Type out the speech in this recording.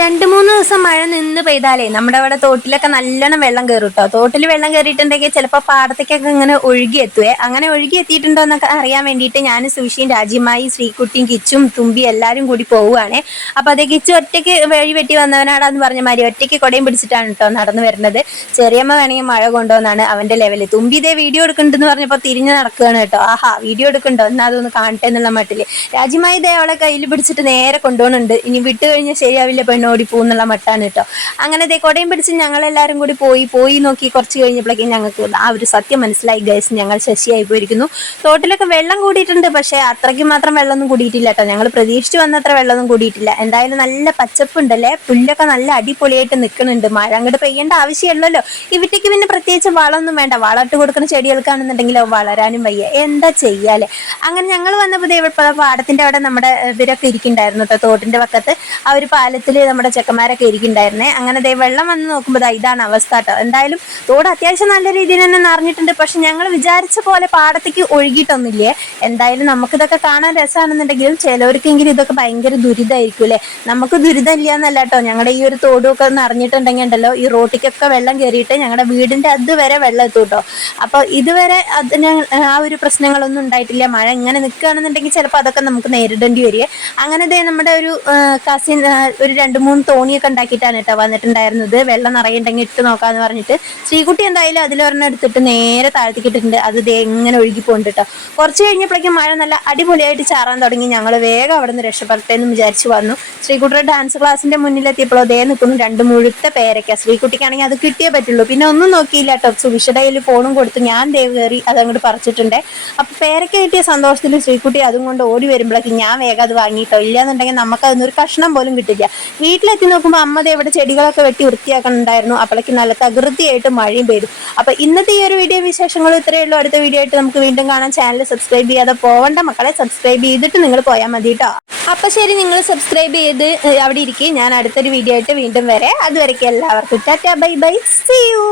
2-3 ദിവസം മഴ നിന്ന് പെയ്താലേ നമ്മുടെ അവിടെ തോട്ടിലൊക്കെ നല്ലോണം വെള്ളം കയറും കേട്ടോ. തോട്ടിൽ വെള്ളം കയറിയിട്ടുണ്ടെങ്കിൽ ചിലപ്പോൾ പാടത്തേക്കൊക്കെ ഇങ്ങനെ ഒഴുകി എത്തുവേ. അങ്ങനെ ഒഴുകി എത്തിയിട്ടുണ്ടോ എന്നൊക്കെ അറിയാൻ വേണ്ടിയിട്ട് ഞാൻ സുഷിയും രാജിമായി ശ്രീകുട്ടിയും കിച്ചും തുമ്പി എല്ലാവരും കൂടി പോവുകയാണേ. അപ്പോൾ അതേ കിച്ചു ഒറ്റയ്ക്ക് വഴി വെട്ടി വന്നവനാടാന്ന് പറഞ്ഞ മാതിരി ഒറ്റയ്ക്ക് കുടയും പിടിച്ചിട്ടാണ് കേട്ടോ നടന്നു വരുന്നത്. ചെറിയമ്മ വേണമെങ്കിൽ മഴ കൊണ്ടുവന്നാണ് അവൻ്റെ ലെവല്. തുമ്പി ഇതേ വീഡിയോ എടുക്കുന്നുണ്ടെന്ന് പറഞ്ഞപ്പോൾ തിരിഞ്ഞു നടക്കുകയാണ് കേട്ടോ. ആഹാ വീഡിയോ എടുക്കണ്ടോ എന്നാൽ അതൊന്ന് കാണട്ടെ എന്നുള്ള മട്ടിൽ. രാജിമായി ഇതേ അവളെ കയ്യിൽ പിടിച്ചിട്ട് നേരെ കൊണ്ടുപോകുന്നുണ്ട്. ഇനി വിട്ട് കഴിഞ്ഞാൽ ശരിയാവില്ല പെണ്ണോടി പോകുന്നുള്ള മട്ടാണ് കേട്ടോ. അങ്ങനെ ദേ കൊടയും പിടിച്ച് ഞങ്ങളെല്ലാവരും കൂടി പോയി നോക്കി കുറച്ച് കഴിഞ്ഞപ്പോഴേക്കും ഞങ്ങൾക്ക് ആ ഒരു സത്യം മനസ്സിലായി ഗൈസ്, ഞങ്ങൾ ശശിയായി പോയിരിക്കുന്നു. തോട്ടിലൊക്കെ വെള്ളം കൂടിയിട്ടുണ്ട്, പക്ഷേ അത്രയ്ക്ക് മാത്രം വെള്ളമൊന്നും കൂടിയിട്ടില്ല കേട്ടോ. ഞങ്ങൾ പ്രതീക്ഷിച്ച് വന്നത്ര വെള്ളമൊന്നും കൂടിയിട്ടില്ല. എന്തായാലും നല്ല പച്ചപ്പുണ്ടല്ലേ, പുല്ലൊക്കെ നല്ല അടിപൊളിയായിട്ട് നിൽക്കുന്നുണ്ട്. മഴ അങ്ങോട്ട് പെയ്യേണ്ട ആവശ്യമുള്ളല്ലോ. ഇവിടേക്ക് പിന്നെ പ്രത്യേകിച്ച് വളമൊന്നും വേണ്ട. വളമിട്ട് കൊടുക്കുന്ന ചെടികൾക്കാണെന്നുണ്ടെങ്കിൽ വളരാനും വയ്യ, എന്താ ചെയ്യാല്ലേ. അങ്ങനെ ഞങ്ങൾ വന്നപ്പോൾ പാടത്തിന്റെ അവിടെ നമ്മുടെ ഇവരൊക്കെ ഇരിക്കുന്നുണ്ടായിരുന്നു കേട്ടോ. തോട്ടിന്റെ പക്കത്ത് ആ ഒരു പാലത്തിൽ നമ്മുടെ ചെക്കന്മാരൊക്കെ ഇരിക്കുന്നുണ്ടായിരുന്നേ. അങ്ങനെ ദേ വെള്ളം വന്ന് നോക്കുമ്പോൾ ഇതാണ് അവസ്ഥ കേട്ടോ. എന്തായാലും തോട് അത്യാവശ്യം നല്ല രീതിയിൽ തന്നെ നിറഞ്ഞിട്ടുണ്ട്, പക്ഷെ ഞങ്ങൾ വിചാരിച്ച പോലെ പാടത്തേക്ക് ഒഴുകിയിട്ടൊന്നുമില്ലേ. എന്തായാലും നമുക്കിതൊക്കെ കാണാൻ രസമാണെന്നുണ്ടെങ്കിലും ചിലവർക്കെങ്കിലും ഇതൊക്കെ ഭയങ്കര ദുരിതമായിരിക്കും അല്ലേ. നമുക്ക് ദുരിതം ഇല്ല എന്നല്ല കേട്ടോ, ഞങ്ങളുടെ ഈ ഒരു തോടുമൊക്കെ നിറഞ്ഞിട്ടുണ്ടെങ്കിൽ ഉണ്ടല്ലോ ഈ റോട്ടിക്കൊക്കെ വെള്ളം കയറിയിട്ട് ഞങ്ങളുടെ വീടിൻ്റെ അതുവരെ വെള്ളം എത്തും കേട്ടോ. അപ്പോൾ ഇതുവരെ അതിന് ആ ഒരു പ്രശ്നങ്ങളൊന്നും ഉണ്ടായിട്ടില്ല. മഴ ഇങ്ങനെ നിൽക്കുകയാണെന്നുണ്ടെങ്കിൽ ചിലപ്പോൾ അതൊക്കെ നമുക്ക് നേരിടേണ്ടി വരിക. അങ്ങനെ ദേ നമ്മുടെ ഒരു കസിൻ ഒരു 2-3 തോണിയൊക്കെ ഉണ്ടാക്കിയിട്ടാണ് കേട്ടോ വന്നിട്ടുണ്ടായിരുന്നത്. വെള്ളം നിറയുണ്ടെങ്കിൽ ഇട്ട് നോക്കാന്ന് പറഞ്ഞിട്ട് ശ്രീകുട്ടി എന്തായാലും അതിലൊരെണ്ണം എടുത്തിട്ട് നേരെ താഴ്ത്തിക്ക് ഇട്ടിട്ടുണ്ട്. അത് ദേ എങ്ങനെ ഒഴുകി പോകുന്നുണ്ട് കേട്ടോ. കുറച്ച് കഴിഞ്ഞപ്പോഴേക്കും മഴ നല്ല അടിപൊളിയായിട്ട് ചാറാൻ തുടങ്ങി. ഞങ്ങൾ വേഗം അവിടെ നിന്ന് രക്ഷപ്പെട്ടെ എന്ന് വിചാരിച്ചു വന്നു. ശ്രീകുട്ടിയുടെ ഡാൻസ് ക്ലാസ്സിന്റെ മുന്നിലെത്തിയപ്പോൾ ദേ നിൽക്കുന്നു 2 മുഴുത്ത പേരൊക്കെ. ശ്രീകുട്ടിക്കാണെങ്കിൽ അത് കിട്ടിയേ പറ്റുള്ളൂ. പിന്നെ ഒന്നും നോക്കിയില്ല കേട്ടോ. സുവിശയുടെ കയ്യിൽ ഫോണും കൊടുത്ത് ഞാൻ ദേവ് കയറി അതങ്ങോട്ട് പറിച്ചിട്ടുണ്ട്. അപ്പോൾ പേരൊക്കെ കിട്ടിയ സന്തോഷത്തിൽ ശ്രീകുട്ടി അതും കൊണ്ട് ഓടി വരുമ്പോഴേക്കും ഞാൻ വേഗം അത് വാങ്ങിയിട്ടോ. ഇല്ലാന്നുണ്ടെങ്കിൽ നമുക്ക് അതൊന്നൊരു കഷ്ണം പോലും കിട്ടില്ല. വീട്ടിലെത്തി നോക്കുമ്പോൾ അമ്മ ഇവിടെ ചെടികളൊക്കെ വെട്ടി വൃത്തിയാക്കണുണ്ടായിരുന്നു. അപ്പോഴേക്കും നല്ല തകൃതിയായിട്ട് മഴയും പെയ്തു. അപ്പോൾ ഇന്നത്തെ ഈ ഒരു വീഡിയോ വിശേഷങ്ങൾ ഇത്രയേ ഉള്ളൂ. അടുത്ത വീഡിയോ ആയിട്ട് നമുക്ക് വീണ്ടും കാണാം. ചാനൽ സബ്സ്ക്രൈബ് ചെയ്യാതെ പോവണ്ട മക്കളെ, സബ്സ്ക്രൈബ് ചെയ്തിട്ട് നിങ്ങൾ പോയാൽ മതി കേട്ടോ. അപ്പോൾ ശരി, നിങ്ങൾ സബ്സ്ക്രൈബ് ചെയ്ത് അവിടെ ഇരിക്കും. ഞാൻ അടുത്തൊരു വീഡിയോ ആയിട്ട് വീണ്ടും വരെ. അതുവരെയ്ക്ക് എല്ലാവർക്കും tata bye bye, see U.